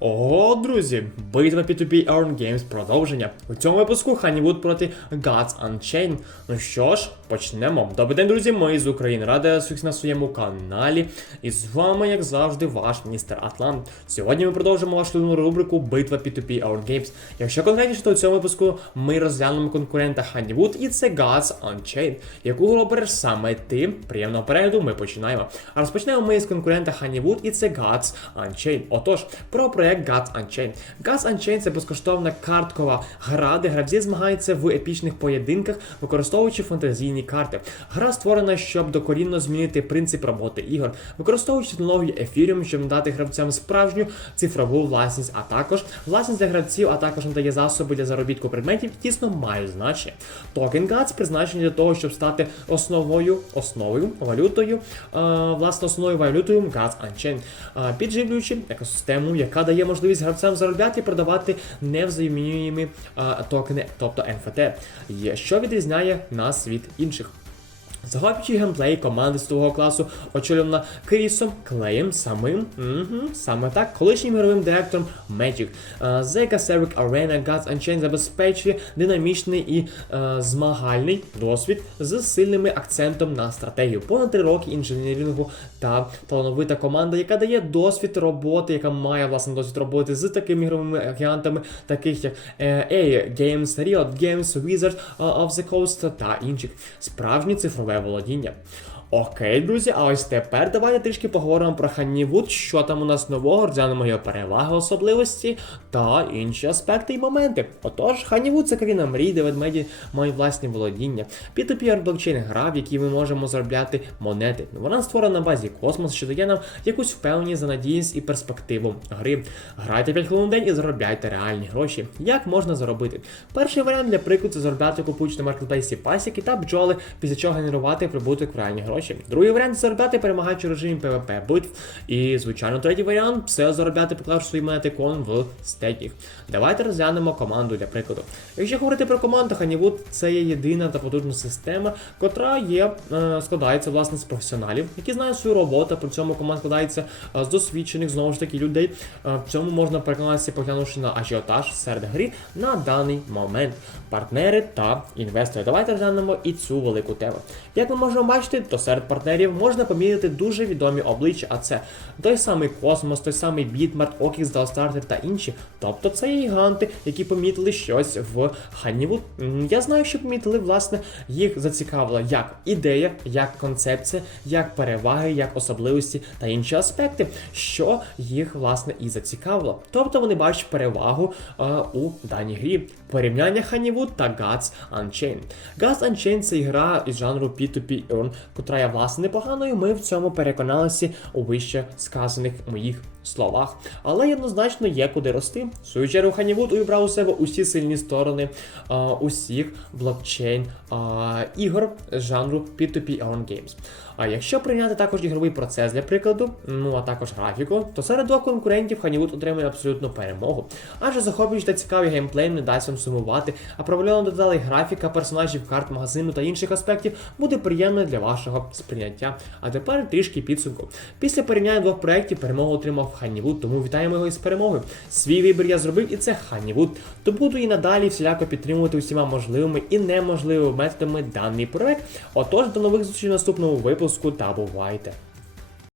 Ого, друзі, битва P2P Earn Games продовження. У цьому випуску Honeywood проти Gods Unchained. Ну що ж, почнемо. Добрий день, друзі, ми з України. Радий вас всіх на своєму каналі. І з вами, як завжди, ваш містер Атлант. Сьогодні ми продовжимо вашу рубрику Битва P2P Earn Games. Якщо конкретніше, то у цьому випуску ми розглянемо конкурента Honeywood і це Gods Unchained. Яку гру саме ти? Приємного перегляду, ми починаємо. А розпочнемо ми з конкурента Honeywood і це Gods Unchained. Отож, про проект Gods Unchained. Gods Unchained це безкоштовна карткова гра, де гравці змагаються в епічних поєдинках, використовуючи фантазійні карти. Гра створена, щоб докорінно змінити принцип роботи ігор, використовуючи технологію Ethereum, щоб надати гравцям справжню цифрову власність, а також власність для гравців, а також надає засоби для заробітку предметів, дійсно мають значення. Токен GATS призначений для того, щоб стати основою, основою, валютою, е, власне, основною валютою GATS Unchained, е, підживлюючи екосистему, яка дає можливість гравцям заробляти і продавати невзаємнімі е, токени, тобто NFT, що відрізняє нас від інших. Захоплюючий геймплей команди з того класу очолювана Крісом Клеєм самим, угу, саме так, колишнім ігровим директором Magic. Zega Civic Arena Gods Unchained забезпечує динамічний і е, змагальний досвід з сильним акцентом на стратегію. Понад три роки інженерінгу та талановита команда, яка дає досвід роботи, яка має власне досвід роботи з такими ігровими гігантами, таких як е, EA Games, Riot Games, Wizard е, of the Coast та інших. Справжнє цифрове володіння. Окей, друзі, а ось тепер давайте трішки поговоримо про Ханнівуд, що там у нас нового, розглянемо його переваги, особливості та інші аспекти і моменти. Отож, Ханнівуд це країна мрій, де ведмеді мають власні володіння. P2P блокчейн гра, в якій ми можемо заробляти монети. Вона створена на базі космос, що дає нам якусь впевненість за надійність і перспективу гри. Грайте 5 хвилин в день і заробляйте реальні гроші. Як можна заробити? Перший варіант для прикладу це заробляти купуючи на маркетплейсі пасіки та бджоли, після чого генерувати прибуток в реальні гроші. Другий варіант заробляти перемагаючи в режимі PvP битв. І, звичайно, третій варіант це заробляти, поклавши свої монети кон в стейкінг. Давайте розглянемо команду для прикладу. Якщо говорити про команду, Honeywood це є єдина та потужна система, котра є, е, складається власне з професіоналів, які знають свою роботу. При цьому команда складається е, з досвідчених знову ж таки людей. Е, в цьому можна переконатися, поглянувши на ажіотаж серед гри на даний момент. Партнери та інвестори. Давайте розглянемо і цю велику тему. Як ми можемо бачити, то серед партнерів можна помітити дуже відомі обличчя, а це той самий Космос, той самий Бітмарт, Okix, Dalstarter та інші. Тобто це гіганти, які помітили щось в Ханнівуд. Я знаю, що помітили, власне, їх зацікавила як ідея, як концепція, як переваги, як особливості та інші аспекти, що їх власне і зацікавило. Тобто вони бачать перевагу е, у даній грі. Порівняння Honeywood та Gods Unchained. Gods Unchained це гра із жанру P2P Earn, котра є власне непоганою. Ми в цьому переконалися у вище сказаних моїх словах. Але однозначно є куди рости. В свою чергу Ханівуд увібрав у себе усі сильні сторони а, усіх блокчейн а, ігор жанру P2P Earn Games. А якщо прийняти також ігровий процес для прикладу, ну а також графіку, то серед двох конкурентів Honeywood отримує абсолютну перемогу. Адже захоплюючий та цікавий геймплей не дасть вам сумувати, а проблема деталей графіка, персонажів, карт магазину та інших аспектів буде приємною для вашого сприйняття. А тепер трішки підсумку. Після порівняння двох проєктів перемогу отримав Honeywood, тому вітаємо його із перемогою. Свій вибір я зробив, і це Honeywood. То буду і надалі всіляко підтримувати усіма можливими і неможливими методами даний проект. Отож, до нових зустрічей в наступному випуску та бувайте!